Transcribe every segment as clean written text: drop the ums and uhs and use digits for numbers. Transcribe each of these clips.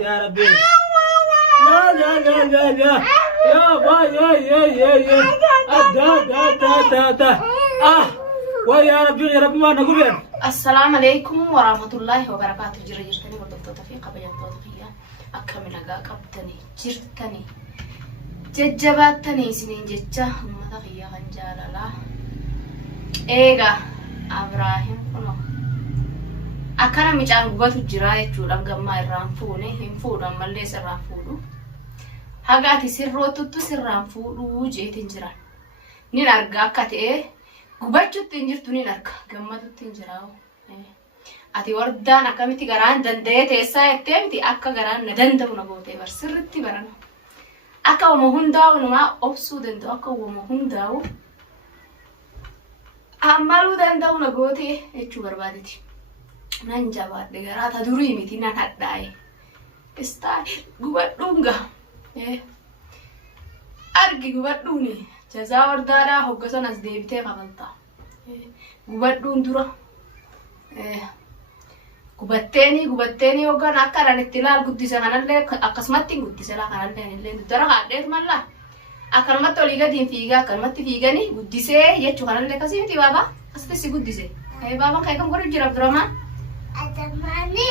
يا ربي لا لا لا لا لا يا باي يا دا ويا ربي ما نقول يعني. السلام عليكم ورحمة الله وبركاته. جرتني وردت في قبيلة طوطية أكمل قبتني جرتني ججبتني سنين جتة هم تغيا خنجال لا إيجا إبراهيم كنو أكنا مجان قبته جراي جورم جمع الرانفونه هم فودم مللي سرانفودو هاجاتي سرّوتو سرانفودو جيتين جران نين أرجع كتئ قبته تنجر توني نرك جمعته تنجراو ati wardaan akkamitti garaan danda'ee teessaa jettee miti akka garaan na danda'u na gootee bar sirriitti barana akka wama hundaa'u namaa obsuu danda'u akka wama hundaa'u hammaluu danda'u na gootee jechuu barbaadeti. Nan jabaadhe garaa ta durii miti nan hadhaa'e istaayil gubadhuunga argi gubadhuuni jazaa wardaadhaa hoggasan as deebitee kafaltaa gubadhuun dura gubatteeni hoggan akka dhan itti laal guddise kanallee akkasumatti guddise laa kanallee illee dara haadheet malla akkanumatti olii gadiin fiigaa akkanumatti fiiganii guddisee jechuu kanallee akkasii miti baabaa akkasitti si guddise baabaan kee kam godhu jira Abdurrahmaan Atamani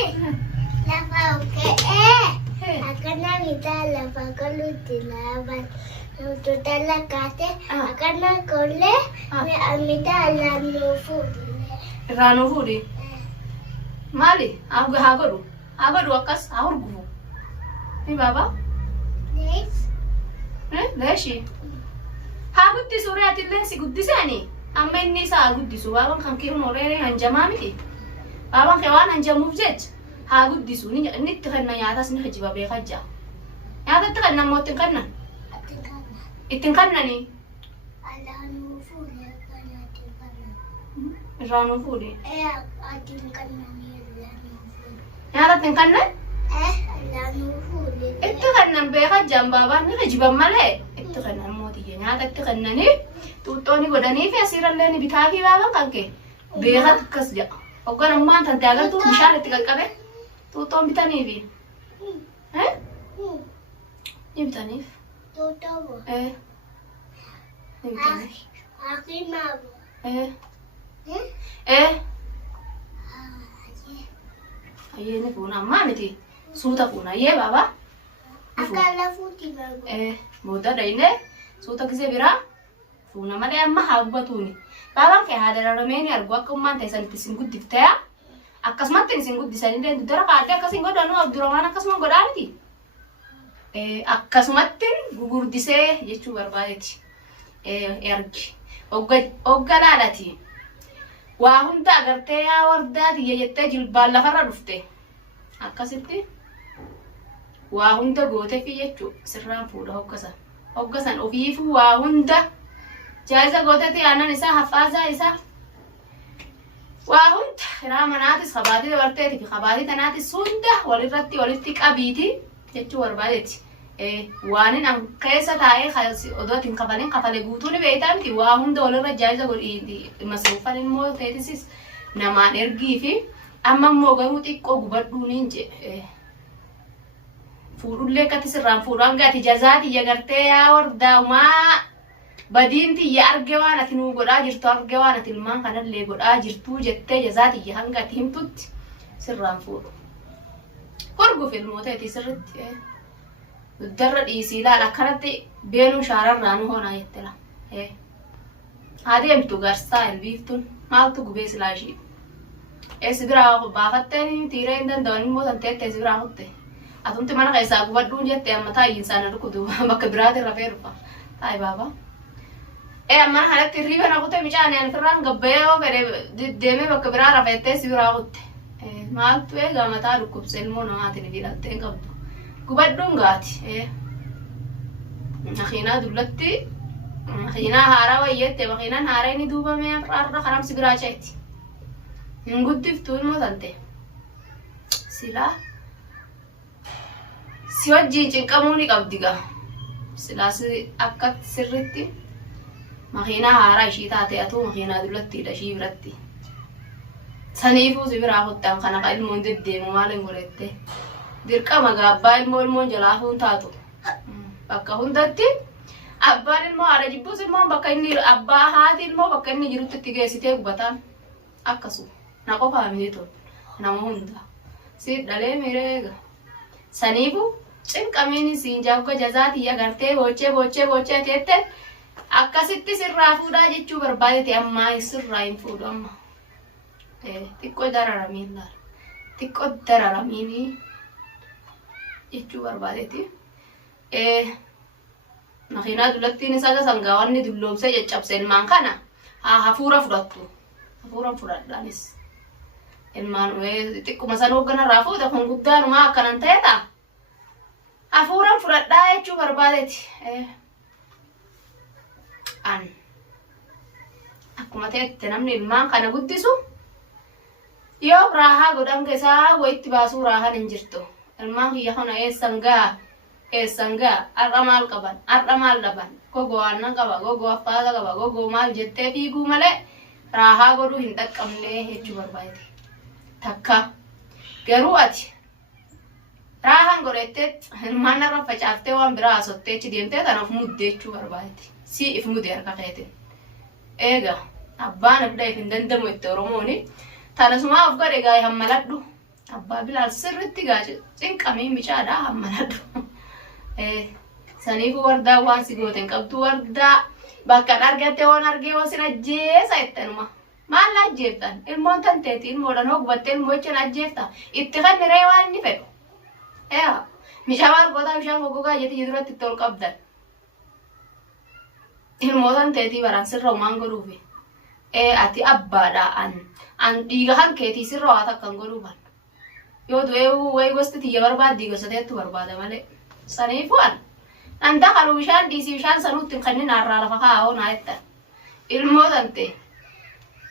lafa kee akkana mitaa lafa galuutti laaban nututa lakkaate akkana kollee mitaa laannuu fuudhile. Irraanuu fuudhi maali haa godhu akkas haa urgufu ni baabaa leeshii haa guddisu reetillee si guddiseeni amma inni isaa haa guddisu baabaan kan kiiruun horee hanjamaa miti baabaan kee waan hanjamuuf jecha haa guddisu inni itti kenna nyaatas ni hijiba beekaa jaa nyaata itti kennan moo ittiin kennan ittiin kennanii irraanuu fuudhi nyaata ittiin kennan itti kennan beekaa jaan baabaan ni hijiban malee itti kennan mootiyye nyaata itti kennanii xuuxxooni godhanii fi asiirallee ni bitaa fi baabaan kan kee beekaa akkas jedha hogganammaan tante agartuu bishaan itti qaqqabe xuuxxoon bitaniifi ni bitaniif ni bitaniif ayyee ni fuuna ammaa miti suuta fuuna ayyee baabaa booda dhayne suuta gisee biraa fuuna malee amma haa gubatuuni baabaan kee haadha darameeni argu akka ummaan ta'e sanitti isin guddifteya akkasumatti isin guddisanii dara kaadde akkasiin godhanuu Abdurrahmaan akkasuma godhaa miti akkasumatti gugurdisee jechuu barbaadeeti ergi hogganaadhati waa hunda agartee yaa wardaati jettee jilbaan lafarra dhufte akkasitti waa hunda gooteefi jechuu sirraan fuudha hoggasan ofiifuu waa hunda jaayiza gooteeti aannan isaa haffaasaa isaa waa hunda kiraa manaatis kabaatii dabarteeti fi kabaatii tanaatis hunda walirratti walitti qabiiti jechuu barbaadeeti waanin an keessa taa'ee odootiin kafalee guutuu ni beektaa miti waa hunda walirra jaayiza godhiiti masruufan immoo teetisis namaan ergii fi amma immoo garuu xiqqoo gubadhuuniin jedhe fuudhullee akkatti sirraan fuudhaan gaati jazaati yagartee yaa wardaamaa badiinti ya arge waan ati nuu godhaa jirtu arge waan ati ilmaan kanallee godhaa jirtuu jettee jazaati ya hanga ati himtutti sirraan fuudhu horguuf ilmooteeti sirritti darra dhiisii laala akkanatti beenuu shaararraanuu hoonaa jettela adeemtu garsaa ilbiiftuun maaltu gubee silaa ishii eessi biraa baafatteen tiiree hin danda'an immoo tanteette eessi biraa kutte atumti mana keessaa gubadhuun jette amma taa'iyyinsaan dhukutu bakka biraatiin rafee dhufa taa'i baabaa amma kanatti hirriiba na kutte micaanii ani firraan gabbayee yoo fedhe deemee bakka biraa rafeettee eessi biraa kutte maaltu eegaa mataa dhukkubse ilmoo namaatiin filattee hin qabdu gubadhuun gaati makiinaa dullatti makiinaa haaraa wayyette makiinaan haaraa inni duubamee har'a karamsi biraa ceeti hin guddiftuu ilmoo tante silaa si wajjiin cinqamuu ni qabdi gaa silaa akka sirritti makiinaa haaraa ishii taate atuu makiinaa dullattiidha ishii biratti Saniifuu si biraa kottaan kana ka ilmoon deddeemu maaliin godhette. Dirqama abbaa ilmoon jalaafuun taatu. Bakka hundatti abbaan ilmoo haadha jibbuus ilmoon bakka inni abbaa haati ilmoo bakka inni jirutti itti geessitee gubataan akkasuma na qofaa miti nama hunda si dhalee mireega. Saniifuu cinqamiin siin jaawga jazaatii agartee boochee teette akkasitti sirraa fuudhaa jechuu barbaadete ammaa sirraa hin fuudhu amma. Xiqqoo dararamiin laala. Xiqqoo dararamiin jechuu barbaadeti. Makiinaa dulattiin isaa sangaawwanni dulloomsee caccabse ilmaan kana hafuura fudhattu. Hafuuran fudhadhaanis. Ilmaan xiqquma san hoogganarraa fuudha kun guddaanumaa akkanan ta'eta. Hafuuran fudhadhaa jechuu barbaadeti. Akkuma ta'etti namni ilmaan kana guddisu yoo raahaa godhan keessaa wayitti baasuu raahan hin jirtu. Ilmaan kiyya kana eessan gaa har'a maal qaban har'a maal dhaban gogoo aannan qaba gogoo affaata qaba gogoo maal jettee fiiguu malee raahaa godhuu hin dhaqqabne jechuu barbaadeti. Takka garuu ati raahan godhettee ilmaan narra facaaftee waan biraa hasottee achi deemtee tanaaf muddee jechuu barbaadeti. Si if mudee harka keetiin. Egaa abbaan abda if hin dandamu itti Oromooni. Tanasumaa of godhe gaa hammaladhu. Abbaa bilaal sirritti gaa cinqamii micaadhaa hammaladhu. Saniifuu wardaa waan si gooten qabdu wardaa bakka argatte waan argee waan sin ajjeesa jettanuma. Maal ajjeeftan? Ilmoon tanteeti ilmoodhaan hogbattee ilmoo jechaan ajjeefta. Itti kanniree waan inni fedhu. Mishaa maal gootaa bishaan goggogaa jetti duratti itti ol qabdan. Ilmoo tanteetii baraan sirra uumaan godhuufi. Ati abbaadhaa an dhiiga hankeetii sirra waa takkan godhuufan. Yoo du'ee wayi gosti tiyya barbaaddi gosateettu barbaada malee. Saniifuu an dakalu bishaan dhiisii bishaan sanuutti kanneen har'aa lafa kaa'oo naa jettan. Ilmoo tante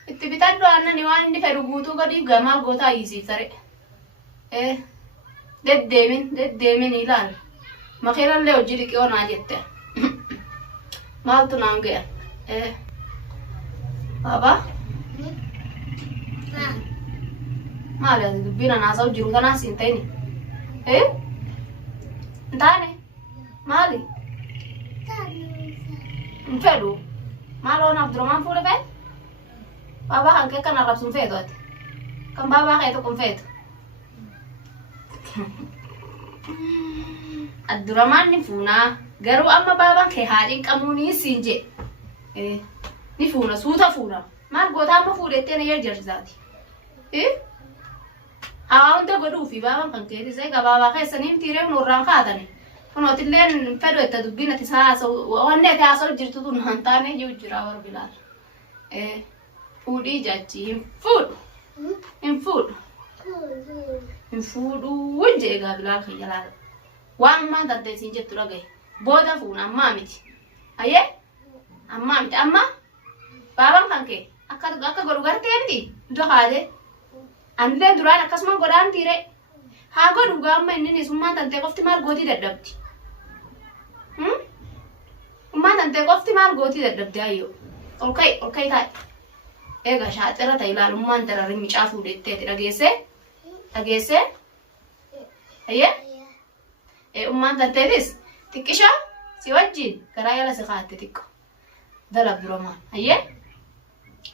itti bitadhu aannan waan inni fedhu guutuu gadiif gamaa gootaa hiisiif tare. Deddeemin ilaali. Makiinallee hojii dhiqoo naa jette. Maaltu naan ga'a? Baba? Maali ati dubbiin anaasaa jiru tanaas hin ta'ini? Hin taane? Maali? Hin fedhu? Maal waan Abdurrahmaan fuudhe fedhe? Baba kan kee kan arrabsu hin feetu ati? Kan babaa kee tokko hin feetu? Abdurrahmaan ni fuunaa. Garuu amma babaan kee haadhiin qabuunii siin jedhe. Ni fuuna suuta fuuna. Maal gootaa amma fuudhettee na jarjarsaati? Haa hunda godhuufi babaan kan keetis egaa babaa keessaniin tiiree nurraan kaatani. Kunootilleen fedhu itti dubbiin ati wanni ati haasa'u jirtu tun hin taane jiru jira warra bilaal. Fuudhii jachi hin fuudhu. Hin fuudhu. Hin fuudhu jee egaa bilaal kan jalaala. Waan ammaa dandeessiin jettu dhagaye. Booda fuuna ammaa miti. Ayyee? Ammaa miti amma babaan kan kee akka godhu gartee miti iddoo haadee. Anillee duraan akkasuma godhaan tiire. Haa godhu gaamma inni summaan tantee qofti maal gootii dadhabdi. Ummaan tantee qofti maal gootii dadhabdi ayyoo. Ol ka'i taa'e. Egaa shaaxira ta'e ilaalummaan dararri micaa fuudhetteeti dhageessee? Dhageessee? Ayyee? Ummaan tanteetis xiqqishaa si wajjin garaa yala si kaatte xiqqo. Dala Abdurrahmaan. Ayyee?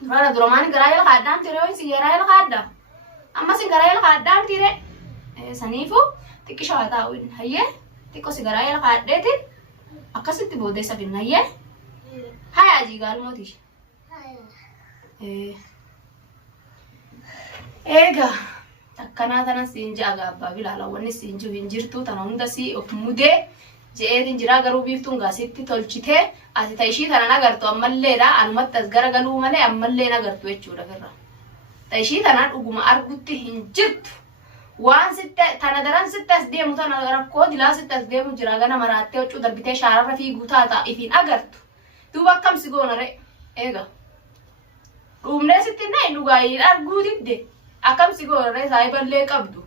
Duraan Abdurrahmaan garaa yala kaadhaan ture yoo si garaa yala kaaddaa. Amma si garaa yala kaadhaan ture. Saniifuu xiqqishaa haa taa'u inni. Ayyee? Xiqqoo si garaa yala kaadheetiin akkasitti booddeessa finna. Ayyee? Hayaa jiigaalmooti. Egaa akkanaa tana siin jaaga abbaa bilaala wanni siin jiru hin jirtu tana hunda si of mudee je'eetiin jira garuu biiftuun gaasitti tolchitee ati ta'ishii tanan agartu ammalleedha anumatti as garagaluu malee ammalleen agartu jechuudha firra. Ta'ishii tanan dhuguma argutti hin jirtu. Waan sitte tana daran sitte as deemu tana rakkoo dilaa sitte as deemu jira gana maraattee huccuu darbitee shaararra fiiguu taata ifiin agartu. Duuba akkamsi goonare eega. Dhumnee sitti na'e dhugaayiin arguu didde akkamsi goonare saayiballee qabdu.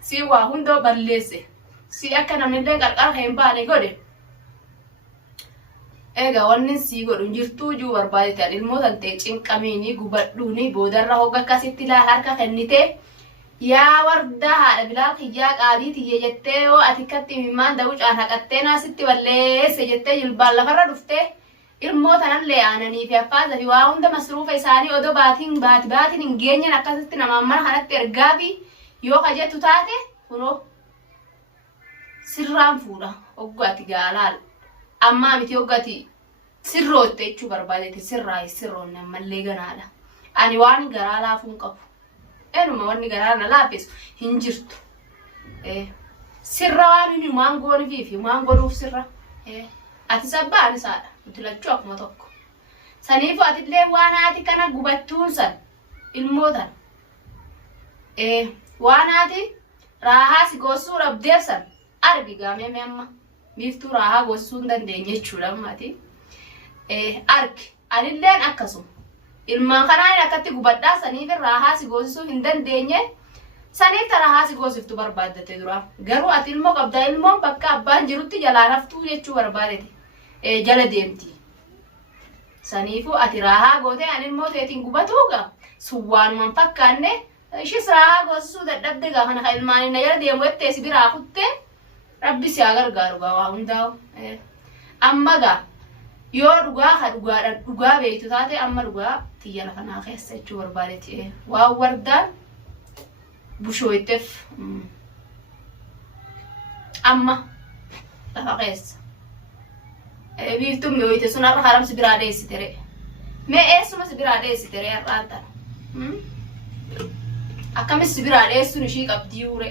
Si waa hundoo balleesse. Si akka namnillee qarqara hin baane godhe. Ega wanni sii godhu jirtuu juu barbaaditan ilmoo tantee cinqamiini gubadhuuni boodarra hogga akkasitti ilaa harka kennite yaa warda haadha bilaa kiyyaa qaalii tiyye jettee yoo ati katti himmaan da'uu caanaqattee naasitti balleesse jettee jilbaan lafarra dhuftee ilmoo tanallee aananii fi affaaza fi waa hunda masruufa isaanii odoo baatiin hin geenyen akkasitti namaan mana kanatti ergaa fi yoo kajettu taate kunoo sirraan fuudha hoggaati gaalaal ammaa miti hoggaati sirrootte jechuu barbaadete sirroonne ammallee ganaadha ani waan garaa laafuun qabu enuma wanni garaa na laafesu hin jirtu sirra waan inni maan goonii fi maan godhuuf sirra ati sabbaan isaadha nuti lachuu akkuma tokko saniifu atillee waan haati kana gubattuun san ilmootan waan haati raahaa si goosuu dhabdeef san argi gaamee amma biiftuu raahaa goosuu hin dandeenye jechuudha ammaati argi anilleen akkasuma ilmaan kanaan akkatti gubadhaa saniif raahaa si goosisuu hin dandeenye saniif raahaa si goosiftu barbaaddate dura garuu ati ilmoo qabdaa ilmoon bakka abbaan jirutti jalaa naftuu jechuu barbaadete jala deemti saniifu ati raahaa goote ani ilmoo teetiin gubatuuga suwwaanuman fakkaanne ishis raahaa goosisuu dadhabde gaa kana ilmaan na jala deemu jettee si biraa kutte rabbi si haa gargaaru gaa waa hundaa'u amma gaa yoo dhugaa beektu taate amma dhugaa tiyya lafa naa keessa jechuu barbaadete waan wardaan bushooyteef amma lafa keessa biiftuu mi'ooyte sun har'a haramsi biraa deessitere mee eessuma si biraa deessitere har'aan tana akkamis si biraa deessuun ishii qabdii ure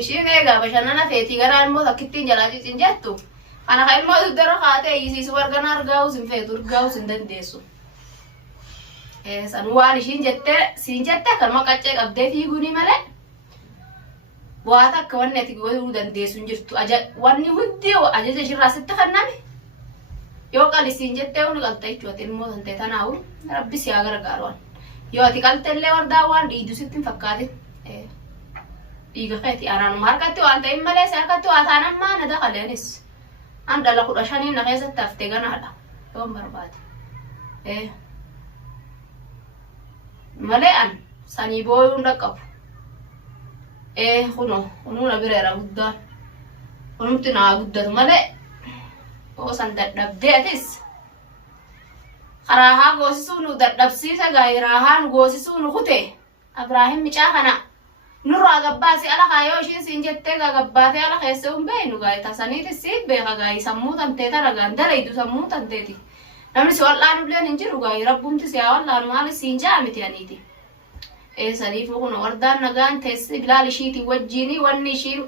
ishiin eegaa bashannana feetii garaa ilmoo takkittiin jalaa cicin jettu kana ka ilmoo duddarra kaatee eeyyisiisu wargana argaa'us hin feetu urgaa'us hin dandeessu san waan ishiin siin jette kanuma qaccee qabdee fiiguuni malee waa takka wanni ati godhuu dandeessu hin jirtu wanni hundi ajaja ishirraa sitti kenname yoo qalisiin jettee uni qalta jechuudha ilmoo tantee tanaawu rabbi si haa gargaaru yoo ati qaltellee wardaa waan dhiidu sitti hin fakkaatin dhiiga keeti araanuma harkatti waan ta'in malee si harkatti waa taan ammaa na dakaleenis an dhala 15 na keessatti haftee ganaadha yoon barbaade malee an sanii booyuu hunda qabu kununa bireera guddaan kunumti naa guddatu malee oosan dadhabdee atis karaahaa goosisuu nu dadhabsiisa gaa'ii raahaa nu goosisuu nu kute Abraahim micaa kana nurraa gabbaasi ala kaayoo ishiin siin jettee gabbaatee ala keessa hin beeynu gaa'ii tasaniitis siin beeka gaa'ii sammuu tantee taragaan dalaydu sammuu tanteeti namni si wal'aanu bileen hin jiru gaa'ii rabbumti si haa wal'aanu maalis siin jaamiti aniiti saniifuu kun wardaan nagaan teessi bilaal ishiitii wajjiinii wanni ishiin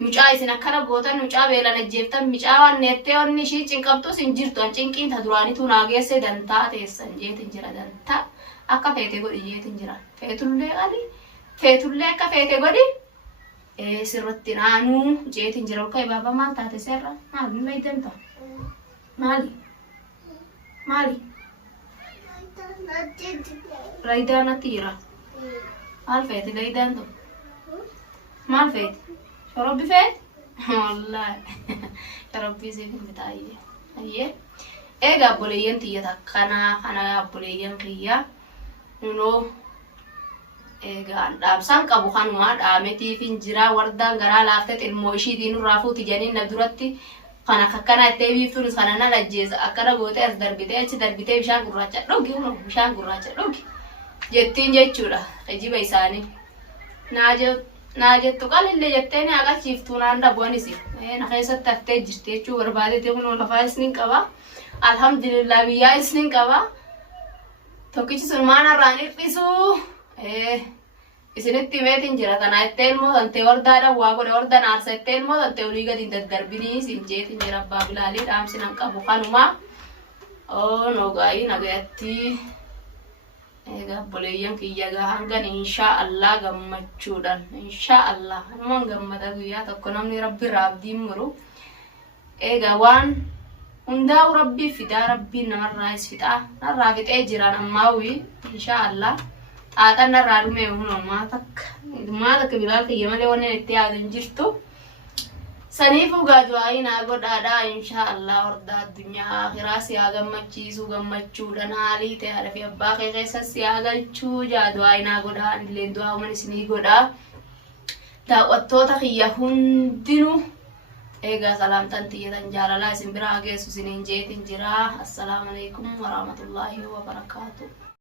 mucaa isin akkana gootan mucaa beelan ajjeeftan mucaa waan neettee wanni ishii cinqabtus hin jirtu an cinqiin ta duraanituu naageessee dantaa teessan jeetin jira dantaa akka feete godhi jeetin jira feetullee akka feete godhi sirratti naanuu jeetin jira olka ibaaba maal taate seerra maal min laydanta maali laydaan atti jira maal feete laydaan to maal feete Rabbi feet? Wallahi. Rabbi se fin bitaaye. Ayye. Ega boleeyyan tiyata kana boleeyyan kiyya. Nuno ega dhaabsaan qabu kanuma dhaametii fin jira wardaan garaa laaftet ilmoo ishiitiin raafuuti janiin na duratti kana kakkana ittee biiftuunis kana na lajjeessa akkana gootee as darbitee achi darbitee bishaan gurraacha dhugi bishaan gurraacha dhugi jettiin jechuudha ejiba isaanii. Naajettu qalillee jettee ni agarsiiftuu naan dhabuunis na keessatti haftee jirti jechuu barbaadete kun lafaa isniin qaba alhamdulillah biyyaa isniin qaba tokkichi sun maanarraan hir'isuu isinitti himeetiin jira tanaa ittee ilmoo tantee wardaadhaan waa godhe warda naarsa ittee ilmoo tantee olii gadi daddarbinii siin jeetiin jira abbaa bilaalii dhaamsinan qabu kanumaa nogaayii nagayattii ega boleeyyan kiyya gahangan inshaallah gammachuudhaan inshaallah anuman gammada guyyaa tokko namni rabbi raabdiin muru ega waan hundaa'u rabbii fidaa rabbiin namarraayis fixaa narraa fixee jiran ammaawi inshaallah xaaxan narraa dhumee hunumaa takka bilaal kiyya malee wanni itti yaadu hin jirtu saniifuu gaadu'aayin godhaadhaa inshaa Allah hordaa addunyaa akhiraa si haa gammachiisu gammachuudhaan haalii ta'e haadha fi abbaa kee keessa si haa galchuu jaadu'aayin godhaan illee du'aaman isinii godhaa daawwattoota kiyya hundinuu eegaa salaamtan tiyyatan jaalalaa isin biraa geessu isiniin jeetin jira. Assalaamu alaykum wa rahmatullaahi wa barakaatuh.